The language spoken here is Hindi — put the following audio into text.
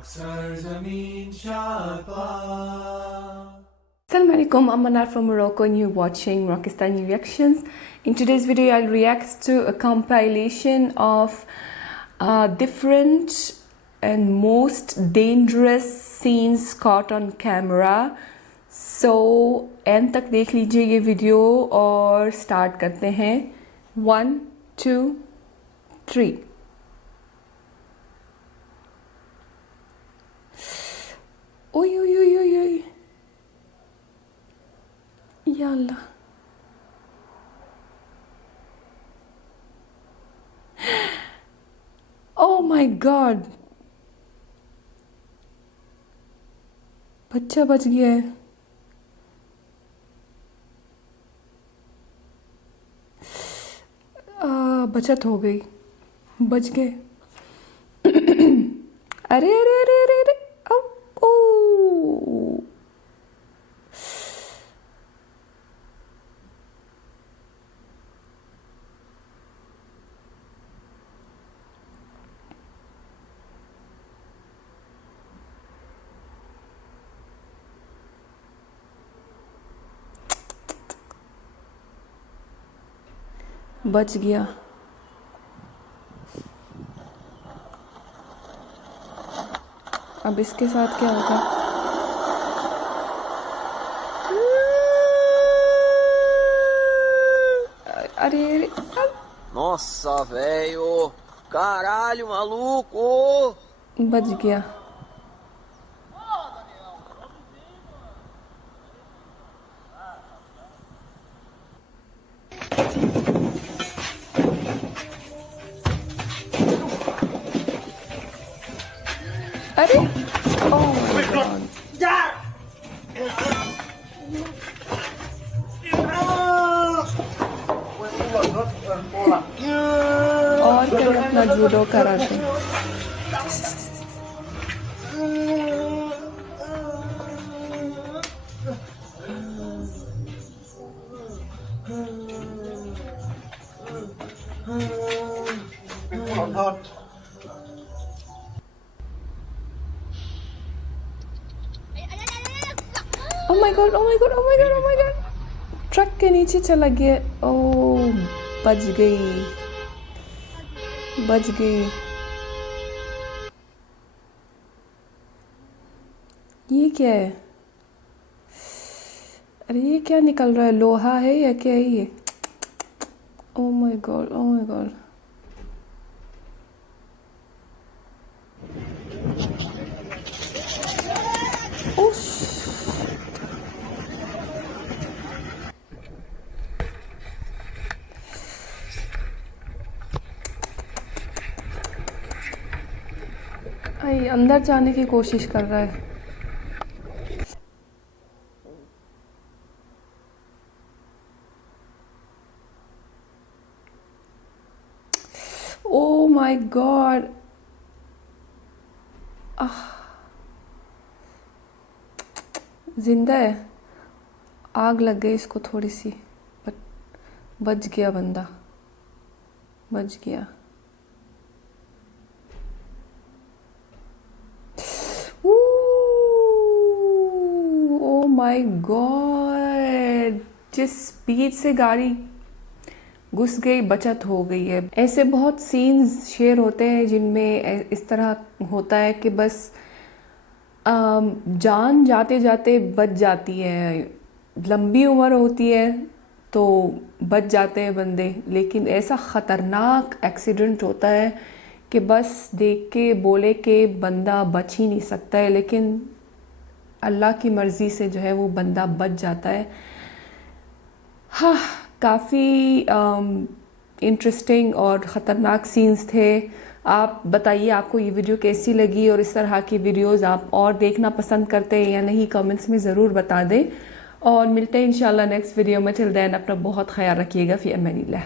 Assalamu alaikum, I'm Manar from Morocco and you're watching Rockistani Reactions. In today's video, I'll react to a compilation of different and most dangerous scenes caught on camera. So, end तक देख लीजिए ये वीडियो और स्टार्ट करते हैं. 1, 2, 3. ओय ओय ओय ओय ओय, या अल्लाह. Oh my God, बच्चा बच गया है. बचत हो गई, बच गए. अरे अरे अरे अरे अरे, अब ओ बच गया. अब इसके साथ क्या होगा? अरे अरे, Nossa, velho! Caralho, maluco! बच गया. अरे ओह माय गॉड. और क्या अपना जूडो कराते. Oh my God, oh my God, oh my God, oh my God. Truck के नीचे चला गया. ओह, बच गई, बच गई. ये क्या है? अरे ये क्या निकल रहा है? लोहा है या क्या है ये? Oh my God, oh my God. अंदर जाने की कोशिश कर रहा है. Oh my God. जिंदा है. आग लग गई इसको थोड़ी सी, बट बच गया बंदा, बच गया. माय गॉड, जिस स्पीड से गाड़ी घुस गई, बचत हो गई है. ऐसे बहुत सीन्स शेयर होते हैं जिनमें इस तरह होता है कि बस जान जाते जाते बच जाती है. लंबी उम्र होती है तो बच जाते हैं बंदे, लेकिन ऐसा ख़तरनाक एक्सीडेंट होता है कि बस देख के बोले कि बंदा बच ही नहीं सकता है, लेकिन अल्लाह की मर्ज़ी से जो है वो बंदा बच जाता है. हाँ, काफ़ी इंटरेस्टिंग और ख़तरनाक सीन्स थे. आप बताइए आपको ये वीडियो कैसी लगी और इस तरह की वीडियोस आप और देखना पसंद करते हैं या नहीं, कमेंट्स में ज़रूर बता दें. और मिलते हैं इंशाल्लाह नेक्स्ट वीडियो में. टिल देन अपना बहुत ख्याल रखिएगा. फ़ी अमानिल्लाह.